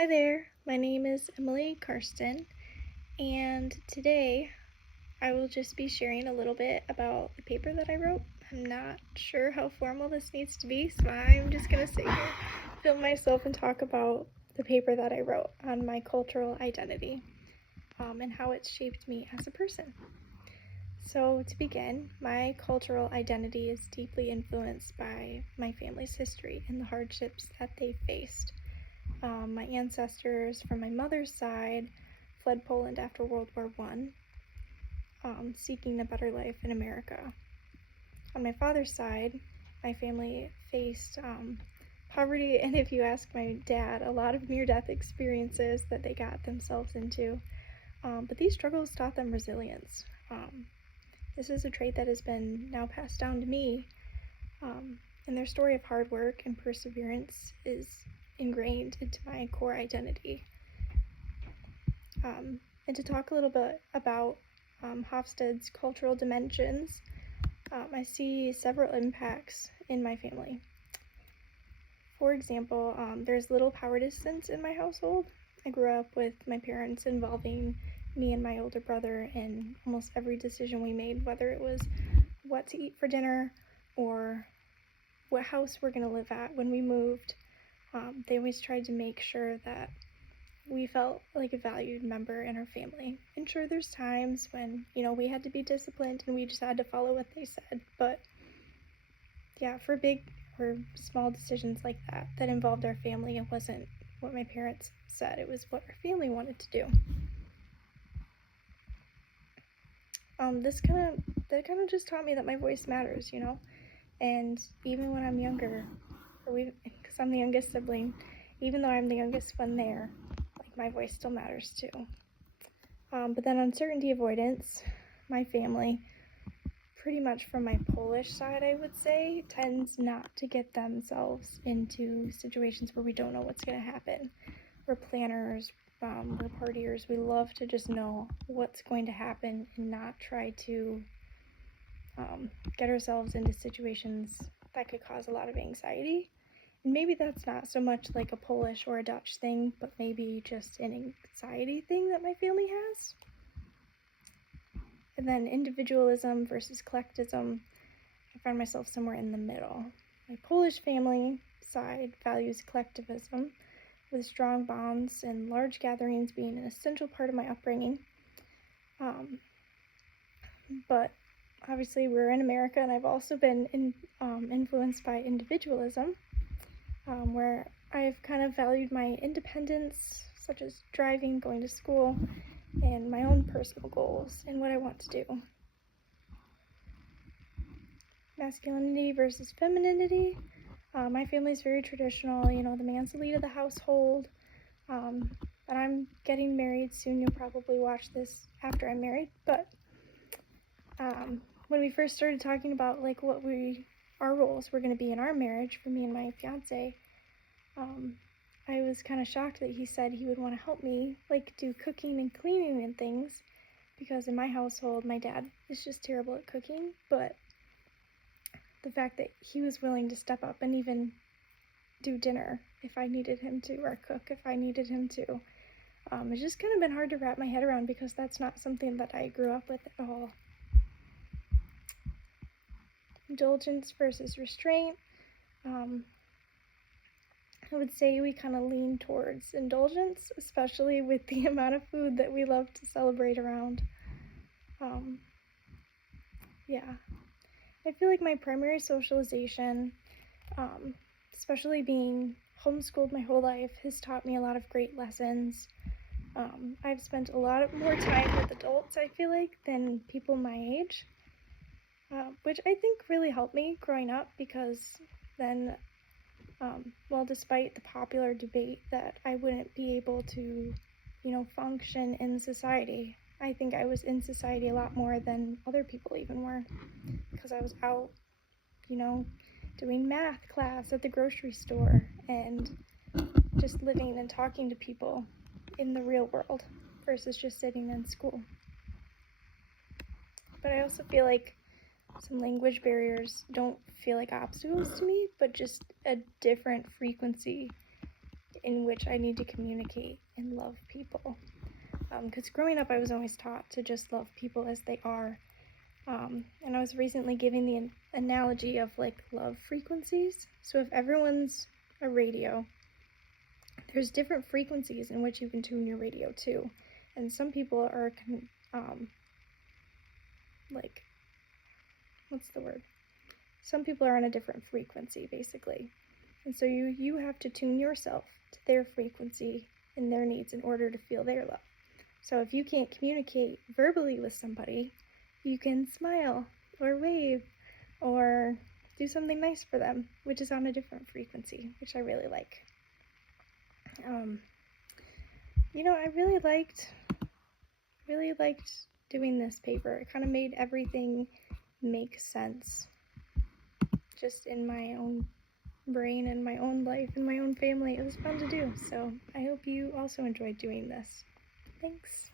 Hi there, my name is Emily Karsten, and today I will just be sharing a little bit about the paper that I wrote. I'm not sure how formal this needs to be, so I'm just going to sit here, film myself, and talk about the paper that I wrote on my cultural identity and how it's shaped me as a person. So, to begin, my cultural identity is deeply influenced by my family's history and the hardships that they faced. My ancestors from my mother's side fled Poland after World War I, seeking a better life in America. On my father's side, my family faced poverty, and if you ask my dad, a lot of near-death experiences that they got themselves into. But these struggles taught them resilience. This is a trait that has been now passed down to me, and their story of hard work and perseverance is ingrained into my core identity. And to talk a little bit about Hofstede's cultural dimensions, I see several impacts in my family. For example, there's little power distance in my household. I grew up with my parents involving me and my older brother in almost every decision we made, whether it was what to eat for dinner or what house we're going to live at when we moved. They always tried to make sure that we felt like a valued member in our family. And sure, there's times when, we had to be disciplined and we just had to follow what they said. But yeah, for big or small decisions like that involved our family, it wasn't what my parents said, it was what our family wanted to do. That kind of just taught me that my voice matters, and even when I'm younger, because I'm the youngest sibling, even though I'm the youngest one there, like my voice still matters too. But then uncertainty avoidance, my family, pretty much from my Polish side, I would say, tends not to get themselves into situations where we don't know what's going to happen. We're planners, we're partiers. We love to just know what's going to happen and not try to get ourselves into situations that could cause a lot of anxiety. And maybe that's not so much like a Polish or a Dutch thing, but maybe just an anxiety thing that my family has. And then individualism versus collectivism, I find myself somewhere in the middle. My Polish family side values collectivism, with strong bonds and large gatherings being an essential part of my upbringing. But obviously we're in America, and I've also been influenced by individualism, where I've kind of valued my independence, such as driving, going to school, and my own personal goals and what I want to do. Masculinity versus femininity. My family's very traditional, the man's the lead of the household. But I'm getting married soon. You'll probably watch this after I'm married. But when we first started talking about like what our roles were going to be in our marriage for me and my fiance, I was kind of shocked that he said he would want to help me like do cooking and cleaning and things, because in my household my dad is just terrible at cooking. But the fact that he was willing to step up and even do dinner if I needed him to, or cook if I needed him to, it's just kind of been hard to wrap my head around, because that's not something that I grew up with at all. Indulgence versus restraint. I would say we kind of lean towards indulgence, especially with the amount of food that we love to celebrate around. Yeah. I feel like my primary socialization, especially being homeschooled my whole life, has taught me a lot of great lessons. I've spent a lot more time with adults, I feel like, than people my age, which I think really helped me growing up, because then, despite the popular debate that I wouldn't be able to, function in society, I think I was in society a lot more than other people even were, because I was out, doing math class at the grocery store and just living and talking to people in the real world versus just sitting in school. But I also feel like some language barriers don't feel like obstacles to me, but just a different frequency in which I need to communicate and love people. Because growing up, I was always taught to just love people as they are. And I was recently giving the analogy of like love frequencies. So if everyone's a radio, there's different frequencies in which you can tune your radio to. And some people are, like, what's the word? Some people are on a different frequency, basically. And so you have to tune yourself to their frequency and their needs in order to feel their love. So if you can't communicate verbally with somebody, you can smile or wave or do something nice for them, which is on a different frequency, which I really like. I really liked doing this paper. It kind of made everything make sense just in my own brain and my own life and my own family. It was fun to do, so I hope you also enjoyed doing this. Thanks.